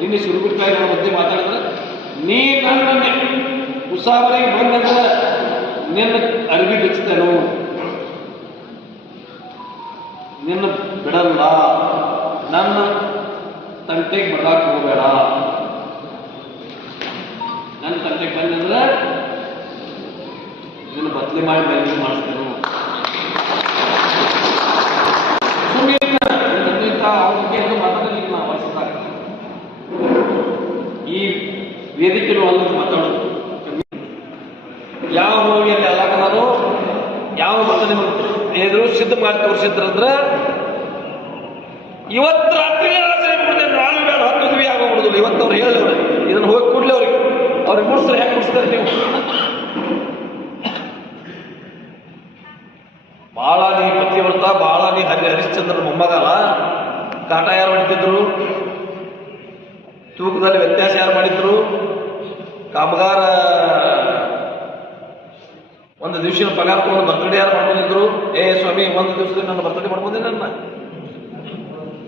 ನಿನ್ನೆ ಸುರುಬಿಡ್ತಾ ನನ್ನ ಮಧ್ಯೆ ಮಾತಾಡಿದ್ರೆ ನೀ ನನ್ನ ಉಸಾವರಿಗೆ ಬಂದಂದ್ರೆ ನಿನ್ನ ಅರಿವಿ ಬಿಚ್ಚತೇನು ನಿನ್ನ ಬಿಡಲ್ಲ. ನನ್ನ ತಂಟೆಗೆ ಬರಕ್ಕೆ ಹೋಗಬೇಡ. ನನ್ನ ತಂಟೆಗೆ ಬಂದಂದ್ರೆ ನಿನ್ನ ಬದಲಿ ಮಾಡಿ ಬದಲಿ ಮಾಡಿಸ್ತೇನೆ ಸುಮ್ಮನೆ ಅವ್ರ ಬಗ್ಗೆ ಏನು ಮಾತಾಡಲಿಲ್ಲ ನಾ ವರ್ಷದಾಗ ಈ ವೇದಿಕೆಗಳು ಅಲ್ಲ ಮಾತಾಡೋದು. ಯಾವ ಮೂವಿಯಲ್ಲಿ ಅಲ್ಲಾಕದಾರೋ ಯಾವ ಮತ ಎದುರು ಸಿದ್ಧ ಮಾಡಿ ತೋರಿಸಿದ್ರಂದ್ರೆ ಇವತ್ತು ರಾತ್ರಿ ನಾನು ಬೇಡ, ಹತ್ತು ಮದುವೆ ಆಗೋಗ್ಬಿಡುದಿಲ್ಲ ಇವತ್ತು ಅವ್ರು ಹೇಳಿದವ್ರೆ ಇದನ್ನು ಹೋಗಿ ಕೂಡಲೇ ಅವ್ರಿಗೆ. ಅವ್ರಿಗೆ ಮುಡಿಸ್ತಾರೆ ಹೆಂಗೆ ಮುಡಿಸ್ತಾರೆ ನೀವು? ಬಾಳ ನೀ ಪತಿವ್ರತ ಬಾಳ ನೀ ಹರಿ ಹರಿಶ್ಚಂದ್ರ ಮೊಮ್ಮಗಲ್ಲ ಕಾಟ ಯಾರು ಮಾಡಿದ್ರು ತೂಕದಲ್ಲಿ ವ್ಯತ್ಯಾಸ ಯಾರು ಮಾಡಿದ್ರು? ಕಾಮಗಾರ ಒಂದು ದಿವಸ ಪಗಾರ ತಗೊಂಡು ಬರ್ತಡೇ ಯಾರು ಮಾಡ್ಕೊಂಡಿದ್ರು? ಏ, ಸ್ವಾಮಿ, ಒಂದು ದಿವಸದಲ್ಲಿ ನನ್ನ ಬರ್ತಡೇ ಮಾಡ್ಕೊಂಡೆ ನನ್ನ.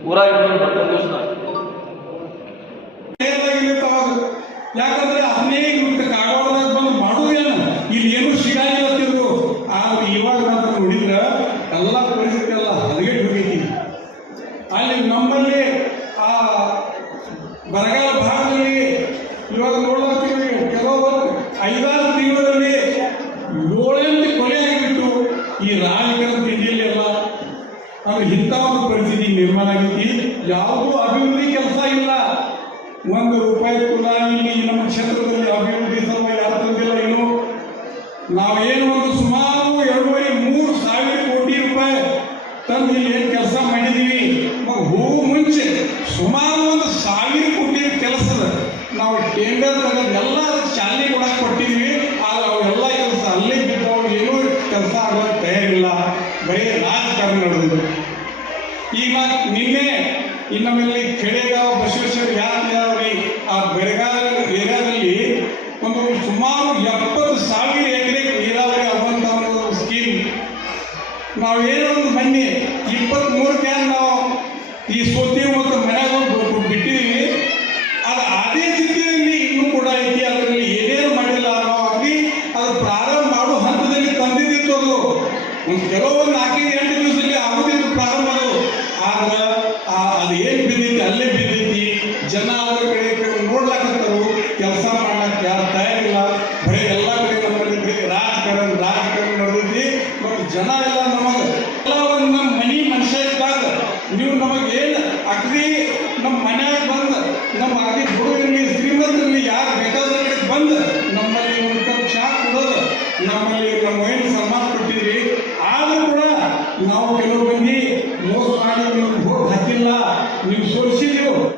ಊರಾಗ ದಿವಸ ಯಾಕಂದ್ರೆ ಅದನ್ನೇ ಇವ್ರಿಗೆ ಕಾಗವಾಡದಾಗ ಬಂದು ಮಾಡೋದೇನು ಇಲ್ಲಿ ಏನು ಸಿಗಾಗಿಲ್ಲ ಅಂತಿದ್ರು. ಆದ್ರೆ ಇವಾಗ ಮಾತ್ರ ನೋಡಿದ್ರೆ ಎಲ್ಲ ಪರಿಸ್ಥಿತಿ ಎಲ್ಲ ಹದಗೆಟ್ಟು ಹೋಗೈತಿ ಅಲ್ಲಿ ನಮ್ಮಲ್ಲಿ ಬರಗಾಲ ಭಾಗದಲ್ಲಿ ಇವಾಗ ನೋಡ್ಲಾಗ್ತೀವಿ ಕೆಲವು ಐದಾರು ತಿಂಗಳಲ್ಲಿ ಏಳೆಂಟು ಕೊಲೆ ಆಗಿಬಿಟ್ಟು ಈ ರಾಜಕೀಯ ತಿಂಡಿಯಲ್ಲ ಅದು ಇಂಥ ಒಂದು ಪರಿಸ್ಥಿತಿ ನಿರ್ಮಾಣ ಆಗೈತಿ ಯಾವುದೂ ಅಭಿವೃದ್ಧಿ ಕೆಲಸ ಇಲ್ಲ. ಒಂದು ರೂಪಾಯಿ ಕೂಡ ಇಲ್ಲಿ ನಮ್ಮ ಕ್ಷೇತ್ರದಲ್ಲಿ ಅಭಿವೃದ್ಧಿ ಸಲುವಾಗಿ ಯಾರು ತಂದಿಲ್ಲ ಇನ್ನು. ನಾವೇನು ಒಂದು ಸುಮಾರು ಎರಡೂವರೆ ಮೂರು ಸಾವಿರ ಕೋಟಿ ರೂಪಾಯಿ ತಂದು ಇಲ್ಲಿ ಏನು ಕೆಲಸ ಮಾಡಿದೀವಿ ಮ- ಹೂ ಮುಂಚೆ ಸುಮಾರು ಒಂದು ಸಾವಿರ ಕೋಟಿ ಕೆಲಸದ ನಾವು ಟೆಂಡರ್ ತೆಗೆದು ಎಲ್ಲ ಚಾಲನೆ ಕೊಡಕ್ಕೆ ಕೊಟ್ಟಿದ್ವಿ. ಆದ್ರೆ ಅವೆಲ್ಲ ಕೆಲಸ ಅಲ್ಲೇ ಬಿದ್ದವು ಏನೂ ಕೆಲಸ ಆಗೋಕ್ಕೆ ತಯಾರಿಲ್ಲ ಬರೀ ರಾಜಕಾರಣ ನಡೆದಿದೆ ಈಗ ನಿನ್ನೆ ಈ ನಮ್ಮಲ್ಲಿ ಕೆಳೆಗಾಂವ ಬಸವೇಶ್ವರ ಯಾತ್ರೆ ಆ ಬೆಳಗಾವಿ ಏರಿಯಾದಲ್ಲಿ ಒಂದು ಸುಮಾರು ಎಪ್ಪತ್ತು ಸಾವಿರ ಎಕರೆ ನೀರಾವರಿ ಆಗುವಂತ ಒಂದು ಸ್ಕೀಮ್ ನಾವೇನೋ ಒಂದು ಬನ್ನಿ ಇಪ್ಪತ್ತ್ ಮೂರು ಕ್ಯಾನ್ ನಾವು ಈ ಸೋತಿ ಒಂದು ಕೆಲವೊಂದು ನಾಲ್ಕೈದು ಎಂಟು ದಿವಸದಲ್ಲಿ ಆಗುದಿತ್ತು ಪ್ರಾರಂಭ ಆದ್ರೆ ಅದು ಏನು ಬಿದ್ದೈತಿ, ಅಲ್ಲೇ ಬಿದ್ದೈತಿ. ಜನ ಅದರ ಕಡೆ ನೋಡ್ಲಾಕತ್ತಾರು. ಕೆಲಸ ಮಾಡಕ್ಕೆ ಯಾರು ತಯಾರಿಲ್ಲ. ಬರೀ ಎಲ್ಲ ಕಡೆ ನಮ್ಮಲ್ಲಿ ರಾಜಕಾರಣ ರಾಜಕಾರಣ ನಡೆದೈತಿ. ಮತ್ತು ಜನ ಎಲ್ಲ ನಮಗೆ, ಎಲ್ಲ ಒಂದು ನಮ್ಮ ಮನಿ ಮನುಷ್ಯ ಇದ್ದಾಗ, ನೀವು ನಮಗೆ ಆದ್ರೂ ಕೂಡ ನಾವು ಕೆಲವು ಮಂದಿ ಮೋಸ ಮಾಡಿ ನೀವು ಹೋಗಿ ಹತ್ತಿಲ್ಲ. ನೀವು ಸೋಲಿಸಿದ್ರು.